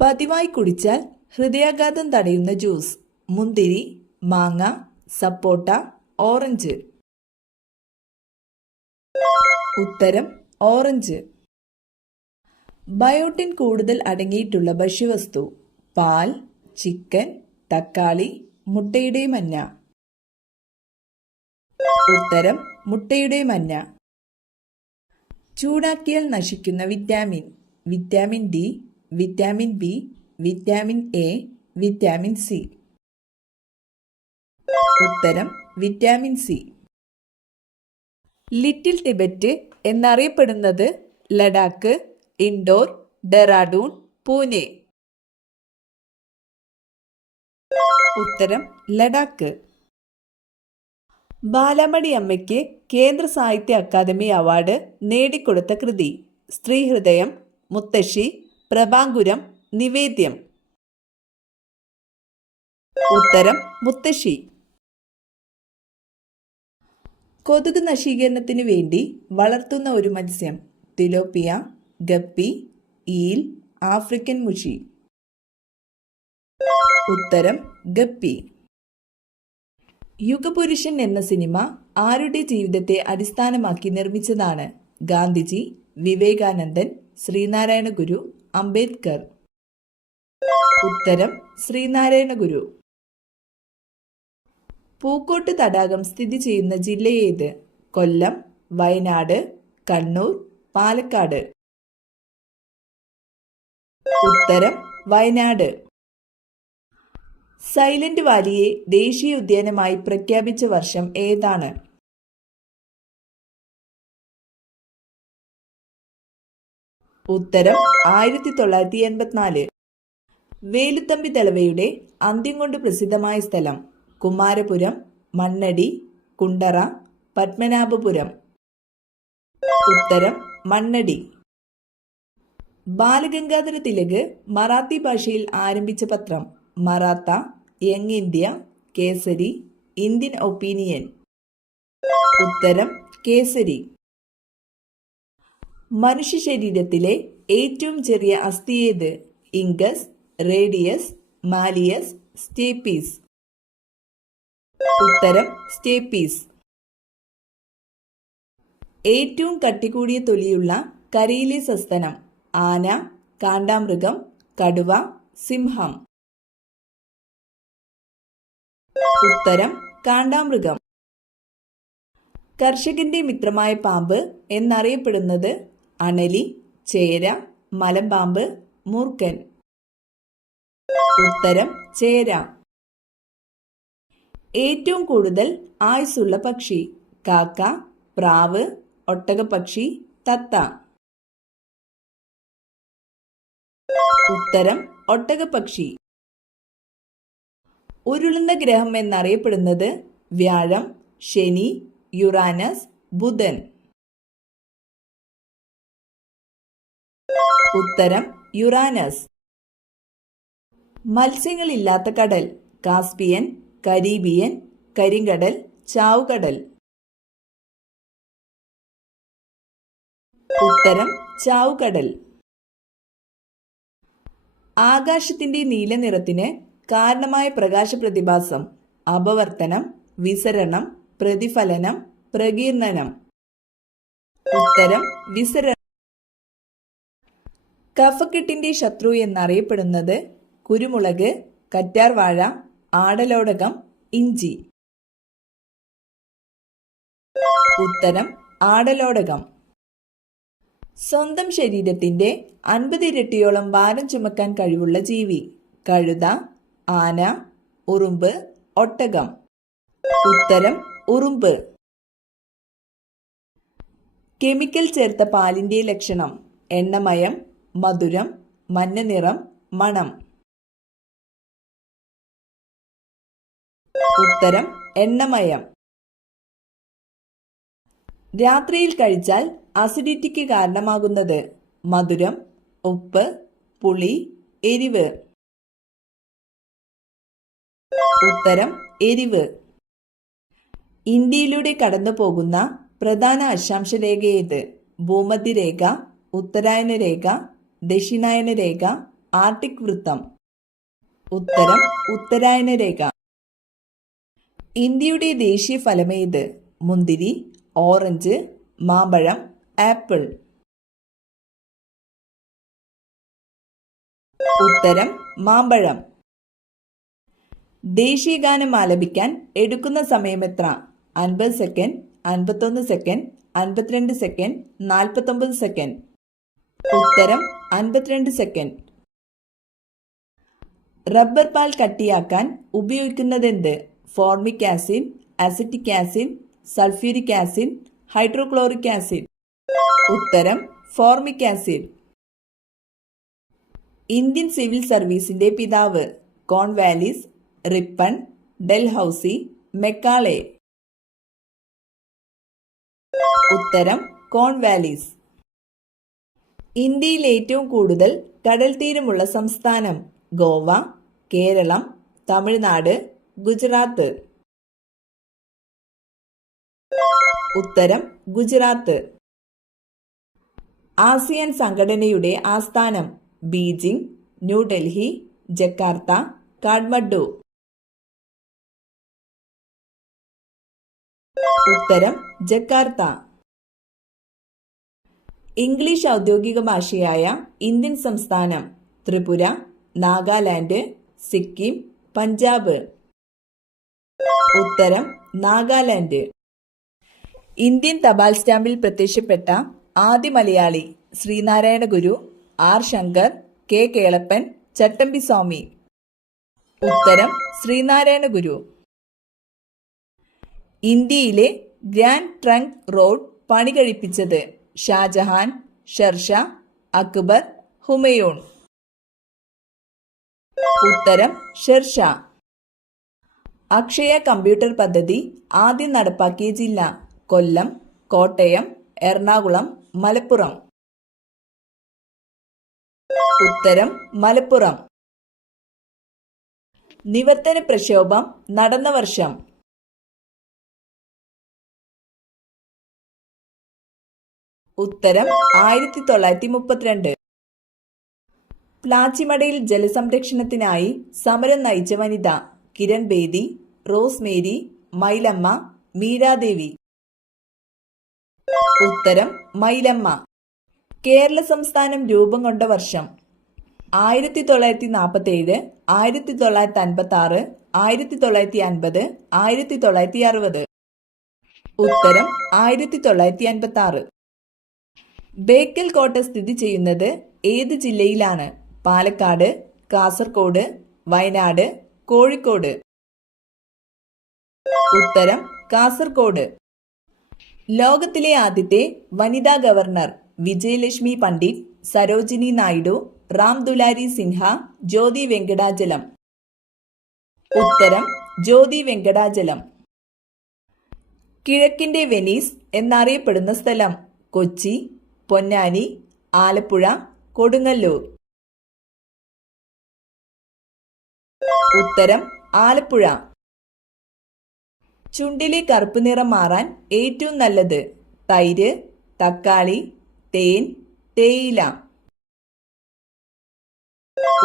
പതിവായി കുടിച്ചാൽ ഹൃദയാഘാതം തടയുന്ന ജ്യൂസ്. മുന്തിരി, മാങ്ങ, സപ്പോട്ട, ഓറഞ്ച്. ഉത്തരം ഓറഞ്ച്. ബയോട്ടിൻ കൂടുതൽ അടങ്ങിയിട്ടുള്ള ഭക്ഷ്യവസ്തു. പാൽ, ചിക്കൻ, തക്കാളി, മുട്ടയുടെ മഞ്ഞ. ഉത്തരം മുട്ടയുടെ മഞ്ഞ. ചൂടാക്കിയാൽ നശിക്കുന്ന vitamin. Vitamin D, vitamin B, vitamin A, vitamin C. ഉത്തരം വിറ്റാമിൻ സി. ലിറ്റിൽ ടിബറ്റ് എന്നറിയപ്പെടുന്നത് ലഡാക്ക്, ഇൻഡോർ, ഡെറാഡൂൺ, പൂനെ. ഉത്തരം ലഡാക്ക്. ബാലമണി അമ്മയ്ക്ക് കേന്ദ്ര സാഹിത്യ അക്കാദമി അവാർഡ് നേടിക്കൊടുത്ത കൃതി. സ്ത്രീഹൃദയം, മുത്തശ്ശി, പ്രഭാങ്കുരം, നിവേദ്യം. ഉത്തരം മുത്തശ്ശി. കൊതുക് നശീകരണത്തിന് വേണ്ടി വളർത്തുന്ന ഒരു മത്സ്യം. തിലോപ്പിയ, ഗപ്പി, ഈൽ, ആഫ്രിക്കൻ മുഷി. ഉത്തരം ഗപ്പി. യുഗപുരുഷൻ എന്ന സിനിമ ആരുടെ ജീവിതത്തെ അടിസ്ഥാനമാക്കി നിർമ്മിച്ചതാണ്? ഗാന്ധിജി, വിവേകാനന്ദൻ, ശ്രീനാരായണ ഗുരു, അംബേദ്കർ. ഉത്തരം ശ്രീനാരായണ ഗുരു. പൂക്കോട്ട് തടാകം സ്ഥിതി ചെയ്യുന്ന ജില്ല ഏത്? കൊല്ലം, വയനാട്, കണ്ണൂർ, പാലക്കാട്. ഉത്തരം വയനാട്. സൈലന്റ് വാലിയെ ദേശീയ ഉദ്യാനമായി പ്രഖ്യാപിച്ച വർഷം ഏതാണ്? ഉത്തരം 1984. വേലുത്തമ്പി ദളവയുടെ അന്ത്യം കൊണ്ട് പ്രസിദ്ധമായ സ്ഥലം. കുമാരപുരം, മണ്ണടി, കുണ്ടറ, പത്മനാഭപുരം. ഉത്തരം മണ്ണടി. ബാലഗംഗാധര തിലക് മറാത്തി ഭാഷയിൽ ആരംഭിച്ച പത്രം. Maratha, young India, Kesari, Indian opinion. ഉത്തരം കേസരി. മനുഷ്യ ശരീരത്തിലെ ഏറ്റവും ചെറിയ അസ്ഥി ഏത്? ഇംഗസ്, റേഡിയസ്, മാലിയസ്, സ്റ്റേപ്പീസ്. ഉത്തരം സ്റ്റേപ്പീസ്. ഏറ്റവും കട്ടികൂടിയ തൊലിയുള്ള കരയിലെ സസ്തനം. ആന, കാണ്ടാമൃഗം, കടുവ, സിംഹം. ഉത്തരം കാണ്ടാമൃഗം. കർഷകന്റെ മിത്രമായ പാമ്പ് എന്നറിയപ്പെടുന്നത്? അണലി, ചേര, മലമ്പാമ്പ്, മൂർഖൻ. ഉത്തരം ചേര. ഏറ്റവും കൂടുതൽ ആയുസ്സുള്ള പക്ഷി. കാക്ക, പ്രാവ്, ഒട്ടകപ്പക്ഷി, തത്ത. ഉത്തരം ഒട്ടകപ്പക്ഷി. ഉരുളുന്ന ഗ്രഹം എന്നറിയപ്പെടുന്നത്? വ്യാഴം, ശനി, യുറാനസ്, ബുധൻ. ഉത്തരം യുറാനസ്. മത്സ്യങ്ങളില്ലാത്ത കടൽ. കാസ്പിയൻ, കരീബിയൻ, കരിങ്കടൽ, ചാവുകടൽ. ഉത്തരം ചാവുകടൽ. ആകാശത്തിന്റെ നീല നിറത്തിന് കാരണമായ പ്രകാശ പ്രതിഭാസം. അപവർത്തനം, വിസരണം, പ്രതിഫലനം, പ്രകീർണനം. ഉത്തരം വിസരണം. കഫക്കെട്ടിന്റെ ശത്രു എന്നറിയപ്പെടുന്നത്? കുരുമുളക്, കറ്റാർവാഴ, ആടലോടകം, ഇഞ്ചി. ഉത്തരം ആടലോടകം. സ്വന്തം ശരീരത്തിന്റെ 50 ഇരട്ടിയോളം ഭാരം ചുമക്കാൻ കഴിവുള്ള ജീവി. കഴുത, ആന, ഉറുമ്പ്, ഒട്ടകം. ഉത്തരം ഉറുമ്പ്. കെമിക്കൽ ചേർത്ത പാലിന്റെ ലക്ഷണം. എണ്ണമയം, മധുരം, മഞ്ഞനിറം, മണം. ഉത്തരം എണ്ണമയം. രാത്രിയിൽ കഴിച്ചാൽ അസിഡിറ്റിക്ക് കാരണമാകുന്നത്? മധുരം, ഉപ്പ്, പുളി, എരിവ്. ഉത്തരം എരിവ്. ഇന്ത്യയിലൂടെ കടന്നു പോകുന്ന പ്രധാന അക്ഷാംശ രേഖ ഏത്? ഭൂമധ്യരേഖ, ഉത്തരായന രേഖ, ദക്ഷിണായന രേഖ, ആർട്ടിക് വൃത്തം. ഉത്തരം ഉത്തരായന രേഖ. ഇന്ത്യയുടെ ദേശീയ ഫലമേത്? മുന്തിരി, ഓറഞ്ച്, മാമ്പഴം, ആപ്പിൾ. ഉത്തരം മാമ്പഴം. ദേശീയഗാനം ആലപിക്കാൻ എടുക്കുന്ന സമയം എത്ര? 50 സെക്കൻഡ്, 51 സെക്കൻഡ്, 52 സെക്കൻഡ്, 49 സെക്കൻഡ്. ഉത്തരം 52 സെക്കൻഡ്. റബ്ബർ പാൽ കട്ടിയാക്കാൻ ഉപയോഗിക്കുന്നതെന്ത്? Formic acid, acetic acid, sulphuric acid, hydrochloric acid. ഉത്തരം ഫോർമിക് ആസിഡ്. ഇന്ത്യൻ സിവിൽ സർവീസിന്റെ പിതാവ്? Cornwallis, Ripon, Dalhousie, Macaulay. ഉത്തരം കോൺവാലിസ്. ഇന്ത്യയിൽ ഏറ്റവും കൂടുതൽ കടൽ തീരമുള്ള സംസ്ഥാനം? ഗോവ, കേരളം, തമിഴ്നാട്, ഗുജറാത്ത്. ഉത്തരം ഗുജറാത്ത്. ആസിയാൻ സംഘടനയുടെ ആസ്ഥാനം? Beijing, New Delhi, Jakarta, Kathmandu. ഉത്തരം ജക്കാർത്ത. ഇംഗ്ലീഷ് ഔദ്യോഗിക ഭാഷയായ ഇന്ത്യൻ സംസ്ഥാനം? ത്രിപുര, നാഗാലാൻഡ്, സിക്കിം, പഞ്ചാബ്. ഉത്തരം നാഗാലാൻഡ്. ഇന്ത്യൻ തപാൽ സ്റ്റാമ്പിൽ പ്രത്യക്ഷപ്പെട്ട ആദ്യ മലയാളി? ശ്രീനാരായണ ഗുരു, ആർ ശങ്കർ, കെ കേളപ്പൻ, ചട്ടമ്പി സ്വാമി. ഉത്തരം ശ്രീനാരായണ ഗുരു. ഇന്ത്യയിലെ ഗ്രാൻഡ് ട്രങ്ക് റോഡ് പണി കഴിപ്പിച്ചത്? ഷാജഹാൻ, ഷെർഷാ, അക്ബർ, ഹുമയൂൺ. ഉത്തരം ഷെർഷാ. അക്ഷയ കമ്പ്യൂട്ടർ പദ്ധതി ആദ്യം നടപ്പാക്കിയ ജില്ല? കൊല്ലം, കോട്ടയം, എറണാകുളം, മലപ്പുറം. ഉത്തരം മലപ്പുറം. നിവർത്തന പ്രക്ഷോഭം നടന്ന വർഷം? ഉത്തരം 1932. പ്ലാച്ചിമടയിൽ ജലസംരക്ഷണത്തിനായി സമരം നയിച്ച വനിത? Kiran Bedi, Rose Mary, Mylamma, Meeradevi. ഉത്തരം മൈലമ്മ. കേരള സംസ്ഥാനം രൂപം കൊണ്ട വർഷം? 1947, 1956, 1950, 1960. ഉത്തരം 1956. ബേക്കൽ കോട്ട സ്ഥിതി ചെയ്യുന്നത് ഏത് ജില്ലയിലാണ്? പാലക്കാട്, കാസർഗോഡ്, വയനാട്, കോഴിക്കോട്. ഉത്തരം കാസർഗോഡ്. ലോകത്തിലെ ആദ്യത്തെ വനിതാ ഗവർണർ? വിജയലക്ഷ്മി പണ്ഡിറ്റ്, സരോജിനി നായിഡു, റാം ദുലാരി സിൻഹ, ജ്യോതി വെങ്കടാചലം. ഉത്തരം ജ്യോതി വെങ്കടാചലം. കിഴക്കിന്റെ വെനീസ് എന്നറിയപ്പെടുന്ന സ്ഥലം? കൊച്ചി, പൊന്നാനി, ആലപ്പുഴ, കൊടുങ്ങല്ലൂർ. ഉത്തരം ആലപ്പുഴ. ചുണ്ടിലെ കറുപ്പ് നിറം മാറാൻ ഏറ്റവും നല്ലത്? തൈര്, തക്കാളി, തേൻ, തേയില.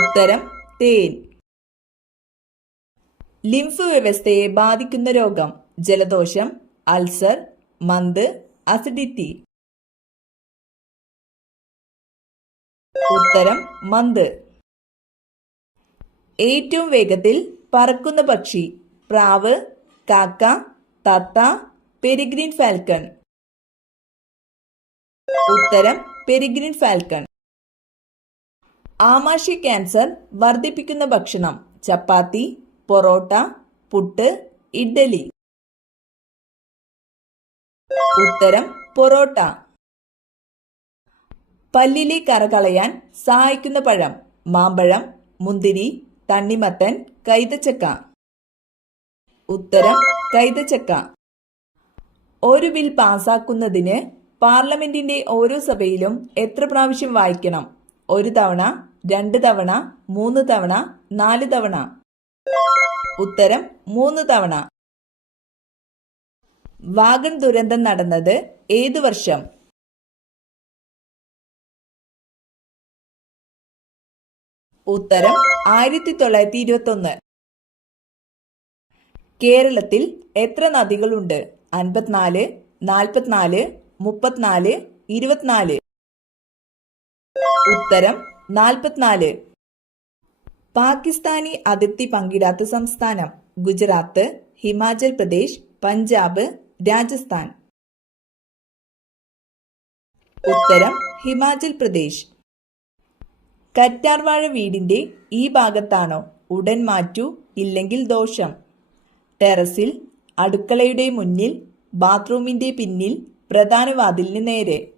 ഉത്തരം തേൻ. ലിംഫ് വ്യവസ്ഥയെ ബാധിക്കുന്ന രോഗം? ജലദോഷം, അൾസർ, മന്ത്, അസിഡിറ്റി. ഉത്തരം മന്ത്. ഏറ്റവും വേഗത്തിൽ പറക്കുന്ന പക്ഷി? പ്രാവ്, കാക്ക, തത്ത, പെരിഗ്രീൻ ഫാൽക്കൺ. ഉത്തരം പെരിഗ്രീൻ ഫാൽക്കൺ. ആമാശയ ക്യാൻസർ വർദ്ധിപ്പിക്കുന്ന ഭക്ഷണം? ചപ്പാത്തി, പൊറോട്ട, പുട്ട്, ഇഡ്ഡലി. ഉത്തരം പൊറോട്ട. പല്ലിലെ കറ കളയാൻ സഹായിക്കുന്ന പഴം? മാമ്പഴം, മുന്തിരി, തണ്ണിമത്തൻ, കൈതച്ചക്ക. ഉത്തരം കൈതച്ചക്ക. ഒരു ബിൽ പാസാക്കുന്നതിന് പാർലമെന്റിന്റെ ഓരോ സഭയിലും എത്ര പ്രാവശ്യം വായിക്കണം? 1 തവണ, 2 തവണ, 3 തവണ, 4 തവണ. ഉത്തരം 3 തവണ. വാഗൺ ദുരന്തം നടന്നത് ഏതു വർഷം? ഉത്തരം 1921. കേരളത്തിൽ എത്ര നദികളുണ്ട്? 54, 44, 34, 24. ഉത്തരം 44. പാകിസ്ഥാനി അതിർത്തി പങ്കിടാത്ത സംസ്ഥാനം? ഗുജറാത്ത്, ഹിമാചൽ പ്രദേശ്, പഞ്ചാബ്, രാജസ്ഥാൻ. ഉത്തരം ഹിമാചൽ പ്രദേശ്. കറ്റാർവാഴ വീടിന്റെ ഈ ഭാഗത്താണോ? ഉടൻ മാറ്റൂ, ഇല്ലെങ്കിൽ ദോഷം. ടെറസിൽ, അടുക്കളയുടെ മുന്നിൽ, ബാത്റൂമിന്റെ പിന്നിൽ, പ്രധാന വാതിലിന് നേരെ.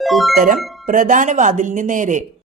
ഉത്തരം പ്രധാന വാതിലിന് നേരെ.